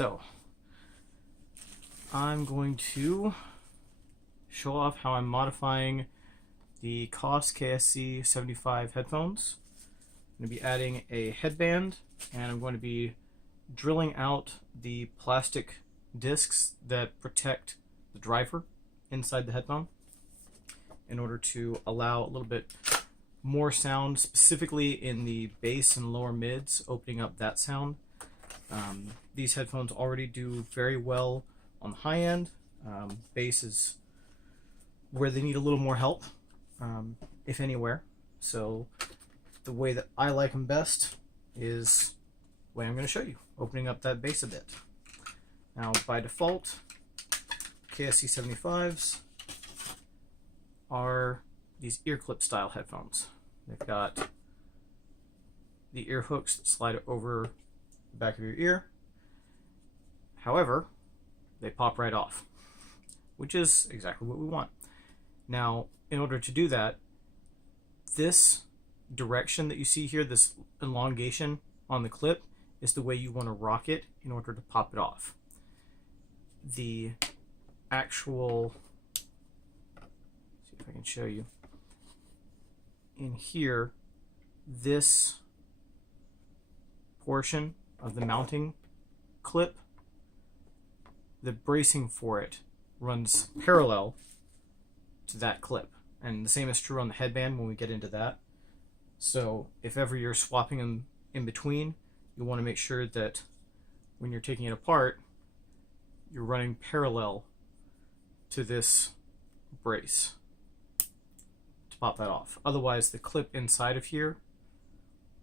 So I'm going to show off how I'm modifying the Koss KSC75 headphones. I'm going to be adding a headband, and I'm going to be drilling out the plastic discs that protect the driver inside the headphone in order to allow a little bit more sound, specifically in the bass and lower mids, opening up that sound. These headphones already do very well on the high end. Bass is where they need a little more help, if anywhere. So the way that I like them best is the way I'm going to show you, opening up that bass a bit. Now, by default, KSC75s are these ear clip style headphones. They've got the ear hooks that slide over the back of your ear. However, they pop right off, which is exactly what we want. Now, in order to do that, this direction that you see here, this elongation on the clip, is the way you want to rock it in order to pop it off. The actual, see if I can show you, in here, this portion of the mounting clip, the bracing for it runs parallel to that clip, and the same is true on the headband when we get into that. So if ever you're swapping them in between, you want to make sure that when you're taking it apart, you're running parallel to this brace to pop that off. Otherwise, the clip inside of here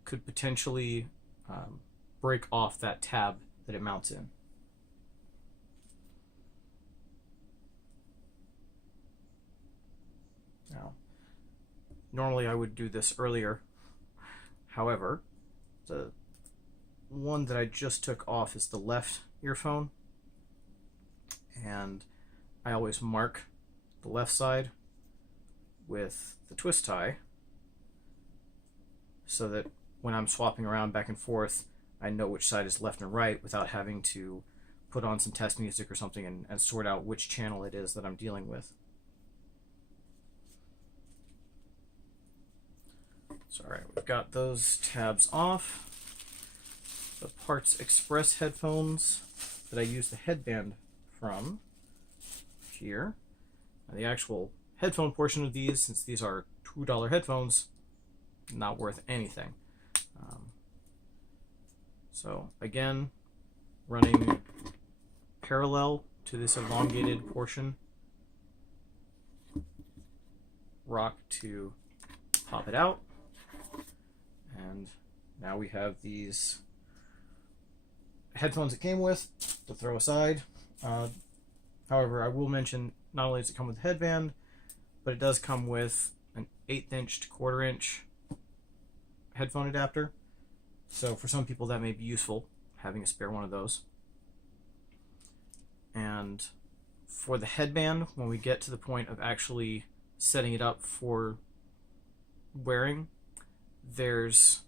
could potentially break off that tab that it mounts in. Now, normally I would do this earlier. However, the one that I just took off is the left earphone, and I always mark the left side with the twist tie so that when I'm swapping around back and forth, I know which side is left and right without having to put on some test music or something and sort out which channel it is that I'm dealing with. So alright, we've got those tabs off. The Parts Express headphones that I use the headband from here. Now, the actual headphone portion of these, since these are $2 headphones, not worth anything. So again, running parallel to this elongated portion, rock to pop it out, and now we have these headphones it came with to throw aside. However, I will mention, not only does it come with a headband, but it does come with an 1/8 inch to 1/4 inch headphone adapter. So for some people that may be useful, having a spare one of those. And for the headband, when we get to the point of actually setting it up for wearing, there's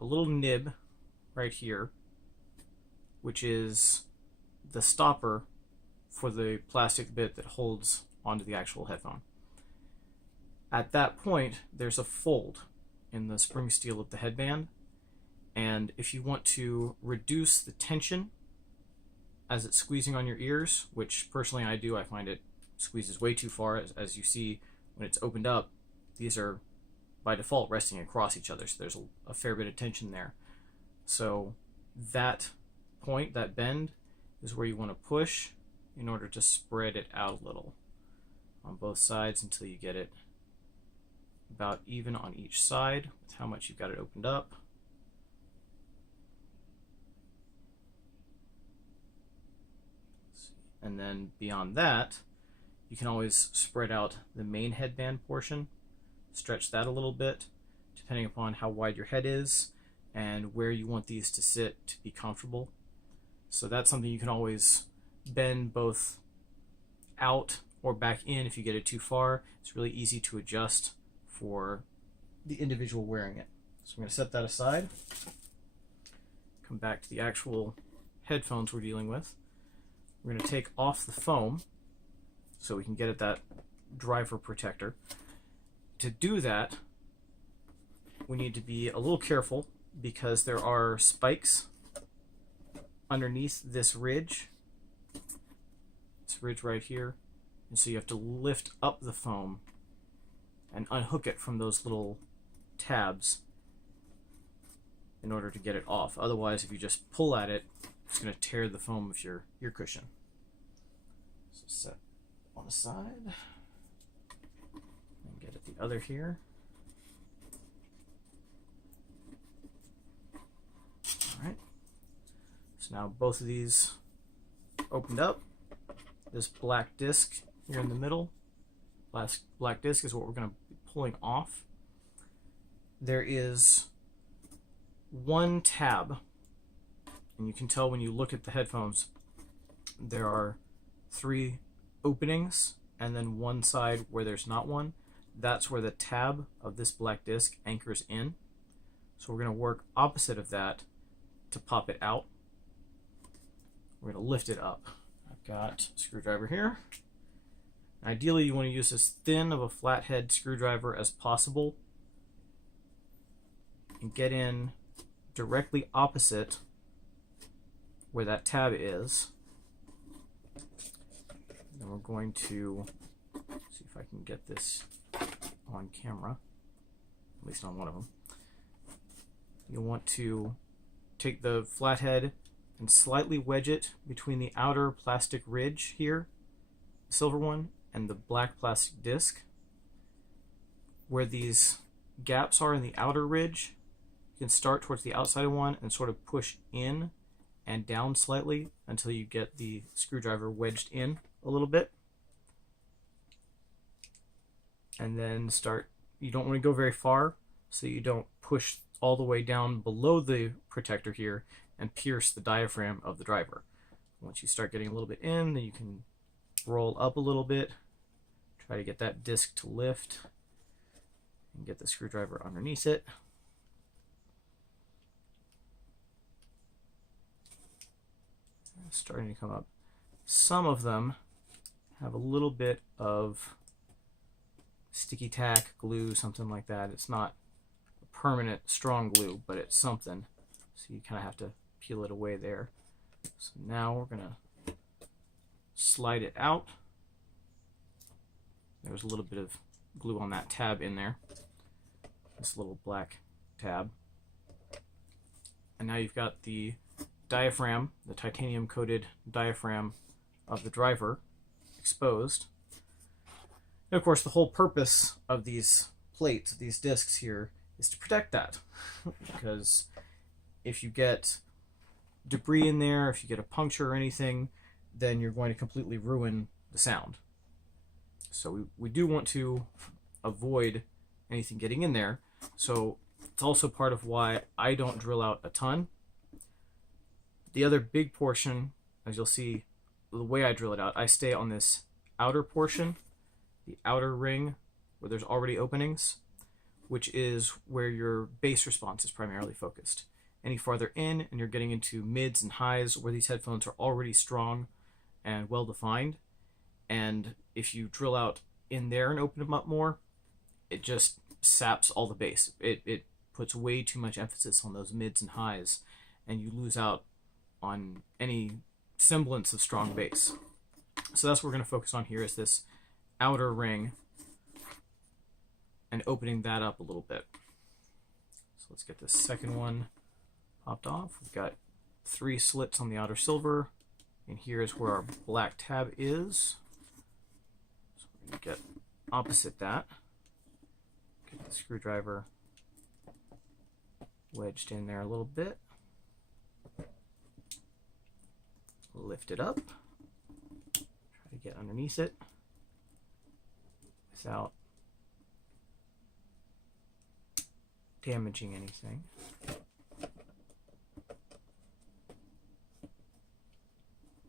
a little nib right here, which is the stopper for the plastic bit that holds onto the actual headphone. At that point, there's a fold in the spring steel of the headband, and if you want to reduce the tension as it's squeezing on your ears, which personally I do, I find it squeezes way too far. As you see, when it's opened up, these are by default resting across each other, so there's a fair bit of tension there. So that point, that bend, is where you want to push in order to spread it out a little on both sides until you get it about even on each side with how much you've got it opened up. And then beyond that, you can always spread out the main headband portion, stretch that a little bit, depending upon how wide your head is and where you want these to sit to be comfortable. So that's something you can always bend both out or back in if you get it too far. It's really easy to adjust for the individual wearing it. So I'm going to set that aside, come back to the actual headphones we're dealing with. We're going to take off the foam so we can get at that driver protector. To do that, we need to be a little careful because there are spikes underneath this ridge right here, and so you have to lift up the foam and unhook it from those little tabs in order to get it off. Otherwise, if you just pull at it, it's going to tear the foam of your ear cushion. So set on the side and get at the other here. All right. So now both of these opened up. This black disc here in the middle, black disc is what we're going to be pulling off. There is one tab, and you can tell when you look at the headphones, there are 3 openings and then one side where there's not one. That's where the tab of this black disc anchors in. So we're going to work opposite of that to pop it out. We're going to lift it up. I've got a screwdriver here. Ideally, you want to use as thin of a flathead screwdriver as possible and get in directly opposite where that tab is. Then we're going to see if I can get this on camera, at least on one of them. You'll want to take the flathead and slightly wedge it between the outer plastic ridge here, the silver one, and the black plastic disc. Where these gaps are in the outer ridge, you can start towards the outside of one and sort of push in and down slightly until you get the screwdriver wedged in a little bit. And then start, you don't want to go very far so you don't push all the way down below the protector here and pierce the diaphragm of the driver. Once you start getting a little bit in, then you can roll up a little bit, try to get that disc to lift, and get the screwdriver underneath it. It's starting to come up. Some of them have a little bit of sticky tack, glue, something like that. It's not a permanent strong glue, but it's something. So you kind of have to peel it away there. So now we're going to slide it out. There's a little bit of glue on that tab in there, this little black tab. And now you've got the diaphragm, the titanium coated diaphragm of the driver exposed. And of course, the whole purpose of these plates, these discs here, is to protect that. Because if you get debris in there, if you get a puncture or anything, then you're going to completely ruin the sound. So we do want to avoid anything getting in there. So it's also part of why I don't drill out a ton. The other big portion, as you'll see, the way I drill it out, I stay on this outer portion, the outer ring where there's already openings, which is where your bass response is primarily focused. Any farther in and you're getting into mids and highs where these headphones are already strong and well defined, and if you drill out in there and open them up more, it just saps all the bass. It puts way too much emphasis on those mids and highs, and you lose out on any semblance of strong bass. So that's what we're going to focus on here, is this outer ring and opening that up a little bit. So let's get this second one popped off. We've got 3 slits on the outer silver, and here is where our black tab is. So we're going to get opposite that. Get the screwdriver wedged in there a little bit. Lift it up. Try to get underneath it without damaging anything.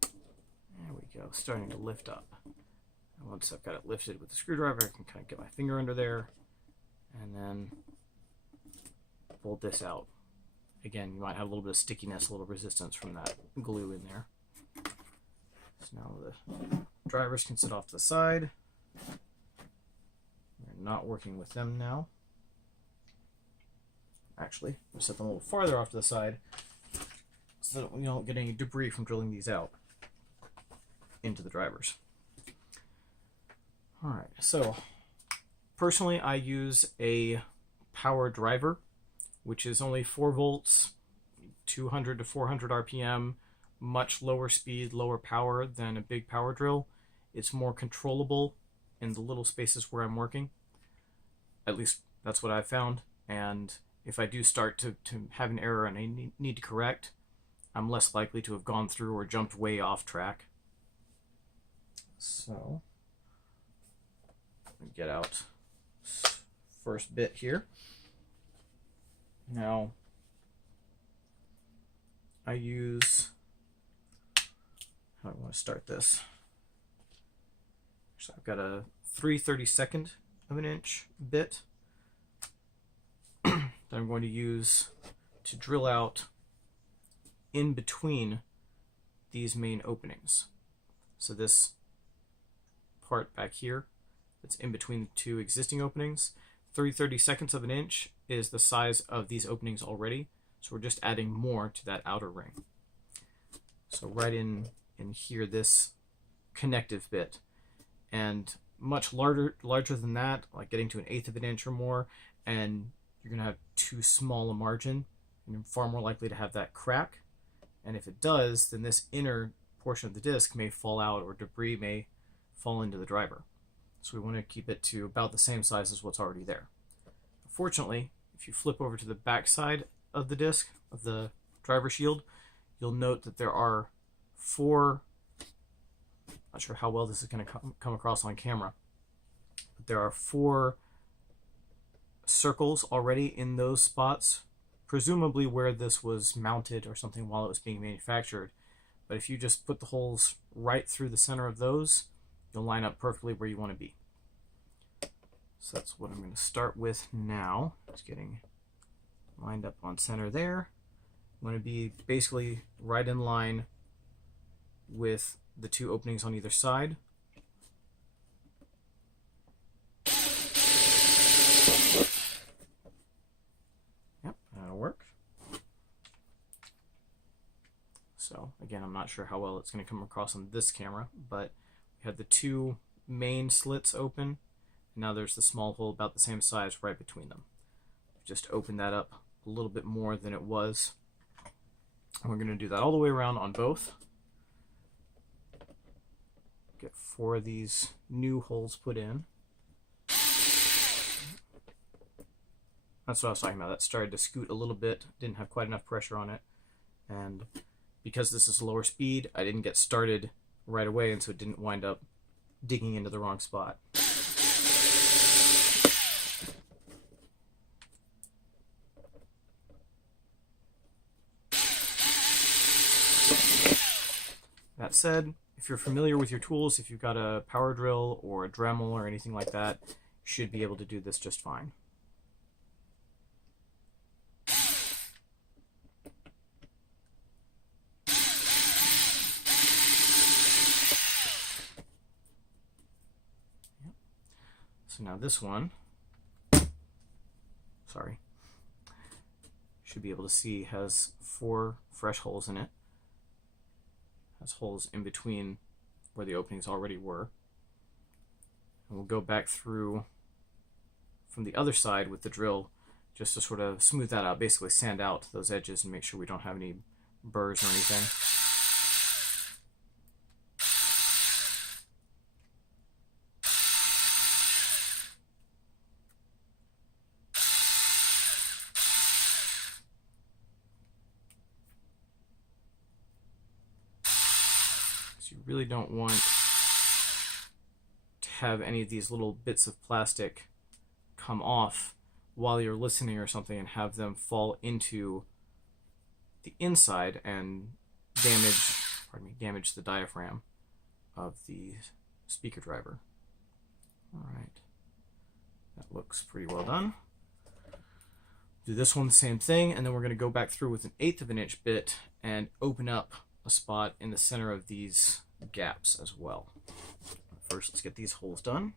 There we go, starting to lift up. And once I've got it lifted with the screwdriver, I can kind of get my finger under there and then fold this out again, you might have a little bit of stickiness, a little resistance from that glue in there. So now the drivers can sit off to the side. We're not working with them now. Actually, we'll set them a little farther off to the side so that we don't get any debris from drilling these out into the drivers. Alright, so personally I use a power driver, which is only 4 volts, 200 to 400 RPM, much lower speed, lower power than a big power drill. It's more controllable in the little spaces where I'm working. At least that's what I've found. And if I do start to have an error and I need to correct, I'm less likely to have gone through or jumped way off track. So, get out first bit here. Now, I use, how do I want to start this? So I've got a 3/32 of an inch bit that I'm going to use to drill out in between these main openings. So this part back here that's in between the two existing openings, 3/32 of an inch is the size of these openings already, so we're just adding more to that outer ring. So right in here, this connective bit, and much larger than that, like getting to 1/8 of an inch or more, and you're going to have too small a margin, and you're far more likely to have that crack. And if it does, then this inner portion of the disc may fall out, or debris may fall into the driver. So we want to keep it to about the same size as what's already there. Fortunately, if you flip over to the back side of the disc, of the driver shield, you'll note that there are 4, not sure how well this is going to come across on camera, but there are 4 circles already in those spots, presumably where this was mounted or something while it was being manufactured. But if you just put the holes right through the center of those, you'll line up perfectly where you want to be. So that's what I'm going to start with now. It's getting lined up on center there. I'm going to be basically right in line with the 2 openings on either side. Yep, that'll work. So again, I'm not sure how well it's going to come across on this camera, but we have the 2 main slits open. Now there's the small hole about the same size right between them. Just open that up a little bit more than it was. And we're going to do that all the way around on both. Get 4 of these new holes put in. That's what I was talking about. That started to scoot a little bit. Didn't have quite enough pressure on it. And because this is lower speed, I didn't get started right away, and so it didn't wind up digging into the wrong spot. That said, if you're familiar with your tools, if you've got a power drill or a Dremel or anything like that, you should be able to do this just fine. So now this one, sorry, should be able to see has 4 fresh holes in it. Has holes in between where the openings already were. And we'll go back through from the other side with the drill just to sort of smooth that out, basically sand out those edges and make sure we don't have any burrs or anything. You really don't want to have any of these little bits of plastic come off while you're listening or something and have them fall into the inside and damage the diaphragm of the speaker driver. All right, that looks pretty well done. Do this one the same thing, and then we're going to go back through with an 1/8 of an inch bit and open up a spot in the center of these gaps as well. First, let's get these holes done.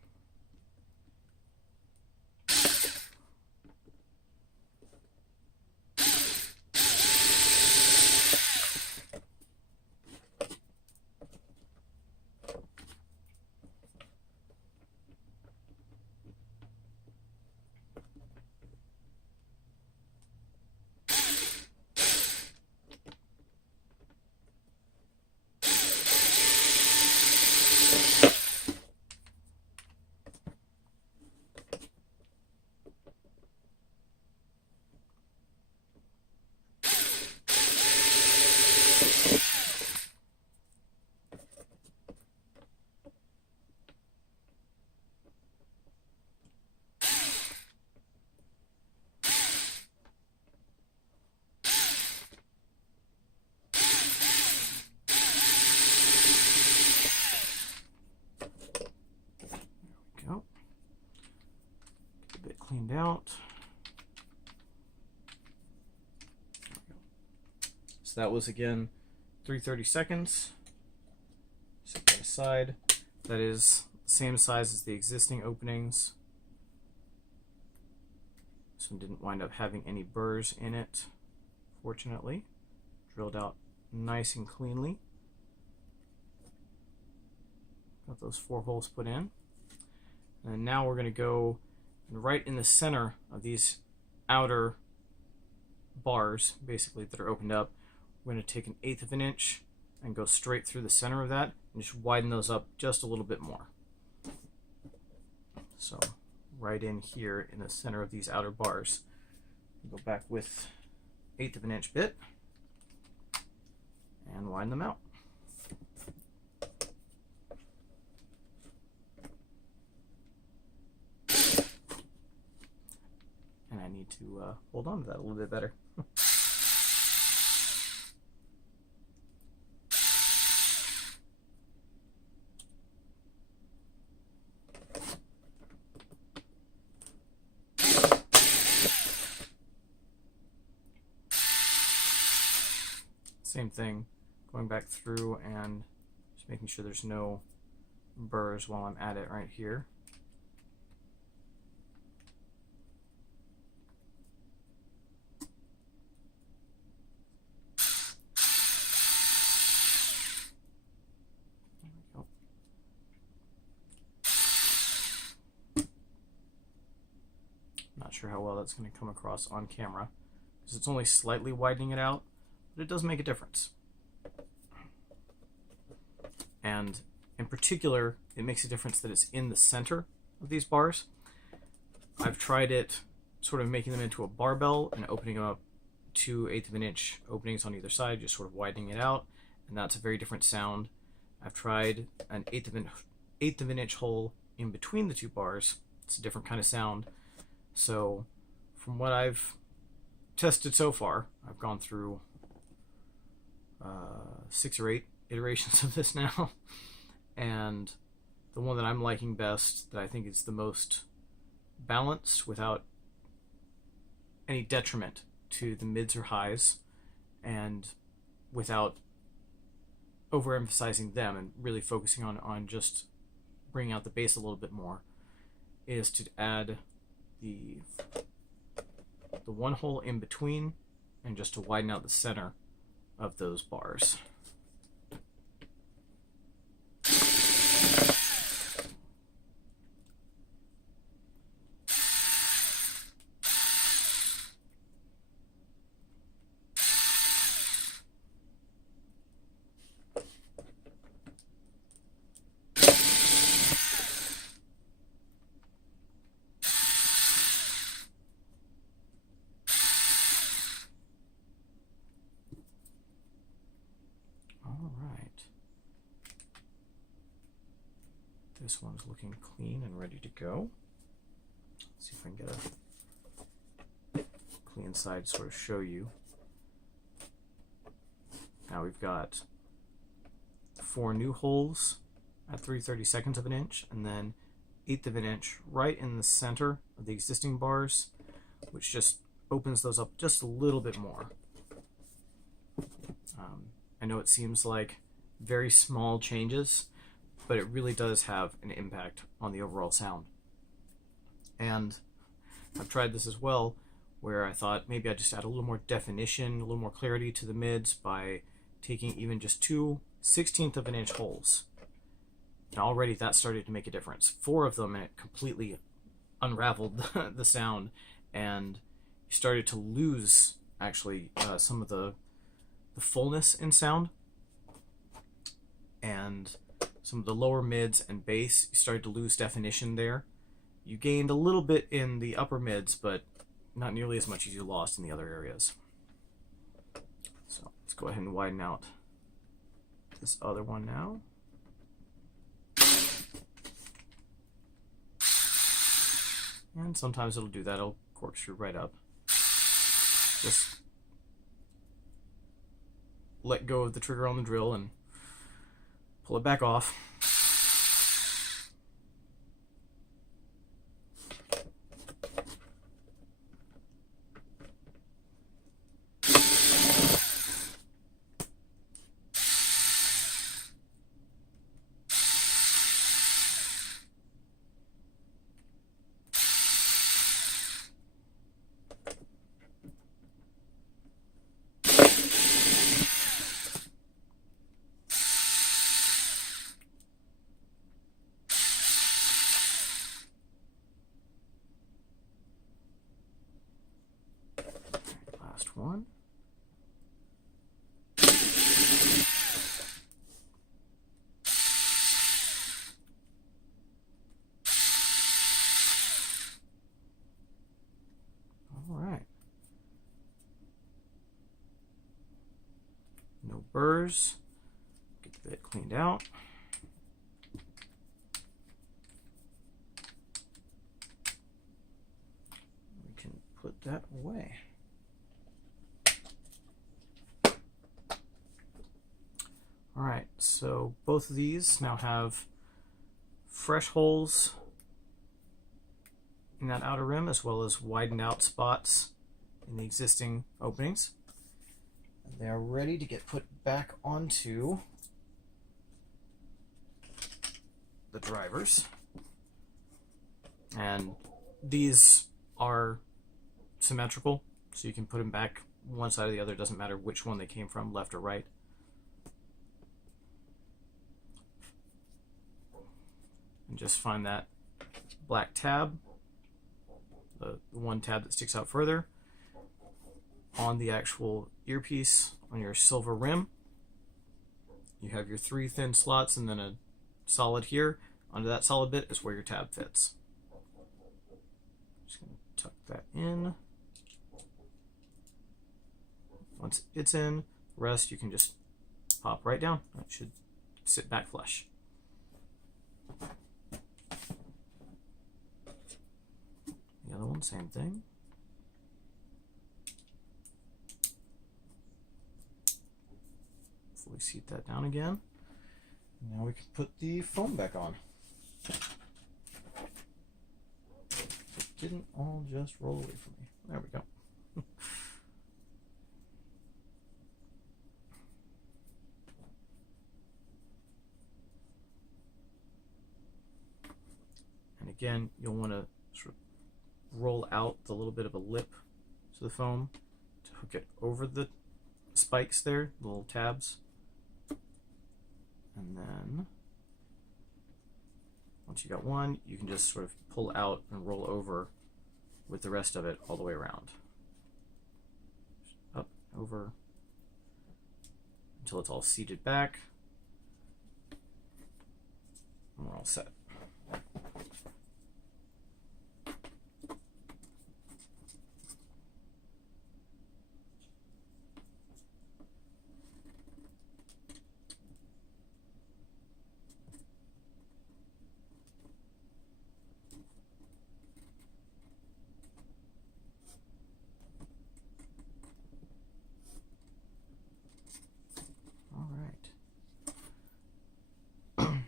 Cleaned out. So that was again 3/32. Set that aside. That is the same size as the existing openings. This one didn't wind up having any burrs in it, fortunately. Drilled out nice and cleanly. Got those 4 holes put in. And now we're going to go right in the center of these outer bars, basically, that are opened up. We're going to take an 1/8 of an inch and go straight through the center of that and just widen those up just a little bit more. So right in here in the center of these outer bars, go back with 1/8 of an inch bit and widen them out. And I need to hold on to that a little bit better. Same thing, going back through and just making sure there's no burrs while I'm at it right here. Not sure how well that's going to come across on camera because it's only slightly widening it out, but it does make a difference. And in particular, it makes a difference that it's in the center of these bars. I've tried it sort of making them into a barbell and opening them up 2 1/8 of an inch openings on either side, just sort of widening it out, and that's a very different sound. I've tried an 1/8 of an inch hole in between the 2 bars. It's a different kind of sound. So from what I've tested so far, I've gone through 6 or 8 iterations of this now, and the one that I'm liking best, that I think is the most balanced without any detriment to the mids or highs, and without overemphasizing them and really focusing on just bringing out the bass a little bit more, is to add the 1 hole in between and just to widen out the center of those bars. This one's looking clean and ready to go. Let's see if I can get a clean side to sort of show you. Now we've got 4 new holes at 3/32 of an inch, and then 1/8 of an inch right in the center of the existing bars, which just opens those up just a little bit more. I know it seems like very small changes, but it really does have an impact on the overall sound. And I've tried this as well, where I thought maybe I'd just add a little more definition, a little more clarity to the mids by taking even just 2 1/16 of an inch holes. And already that started to make a difference. 4 of them, and it completely unraveled the sound, and you started to lose actually some of the fullness in sound, and some of the lower mids and bass, you started to lose definition there. You gained a little bit in the upper mids, but not nearly as much as you lost in the other areas. So let's go ahead and widen out this other one now. And sometimes it'll do that, it'll corkscrew right up. Just let go of the trigger on the drill and pull it back off. Last one. All right. No burrs. Get the bit cleaned out. We can put that away. Alright, so both of these now have fresh holes in that outer rim, as well as widened out spots in the existing openings. And they are ready to get put back onto the drivers. And these are symmetrical, so you can put them back one side or the other. It doesn't matter which one they came from, left or right. And just find that black tab, the one tab that sticks out further, on the actual earpiece on your silver rim. You have your 3 thin slots and then a solid here. Under that solid bit is where your tab fits. Just going to tuck that in. Once it's in, the rest you can just pop right down. It should sit back flush. The other one, same thing. Fully seat that down again. Now we can put the foam back on. It didn't all just roll away from me. There we go. And again, you'll want to sort of roll out the little bit of a lip to the foam to hook it over the spikes there, the little tabs. And then once you got one, you can just sort of pull out and roll over with the rest of it all the way around. Up, over, until it's all seated back. And we're all set.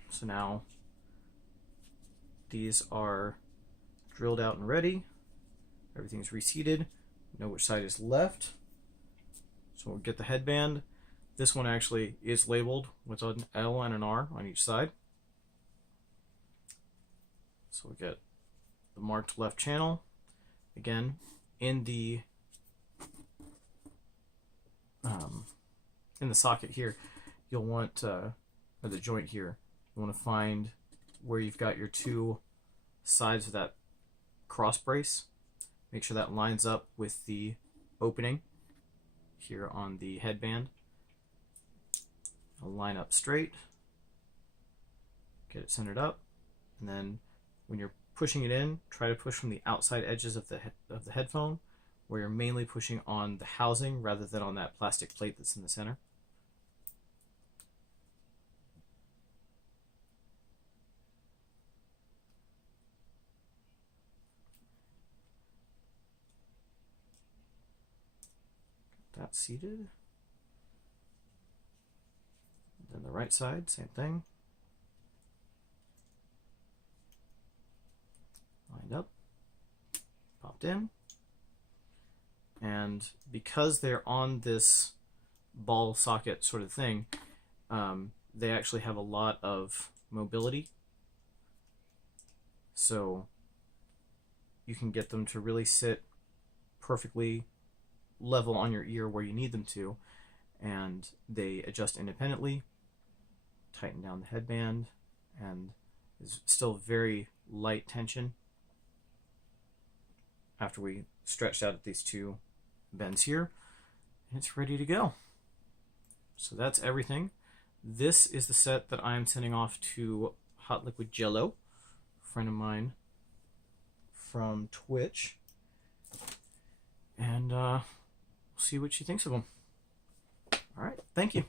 So now these are drilled out and ready. Everything's reseated. know which side is left. So we'll get the headband. This one actually is labeled with an L and an R on each side. So we'll get the marked left channel. Again, in the socket here, you'll want, or the joint here, you want to find where you've got your two sides of that cross brace. Make sure that lines up with the opening here on the headband. I'll line up straight, get it centered up, and then when you're pushing it in, try to push from the outside edges of the headphone, where you're mainly pushing on the housing rather than on that plastic plate that's in the center. Got that seated. Then the right side, same thing. Lined up, popped in. And because they're on this ball socket sort of thing, they actually have a lot of mobility. So you can get them to really sit perfectly level on your ear where you need them to, and they adjust independently. Tighten down the headband, and there's still very light tension after we stretched out at these two bends here, and it's ready to go. So that's everything. This is the set that I'm sending off to Hot Liquid Jello, a friend of mine from Twitch, and we'll see what she thinks of them. All right, thank you.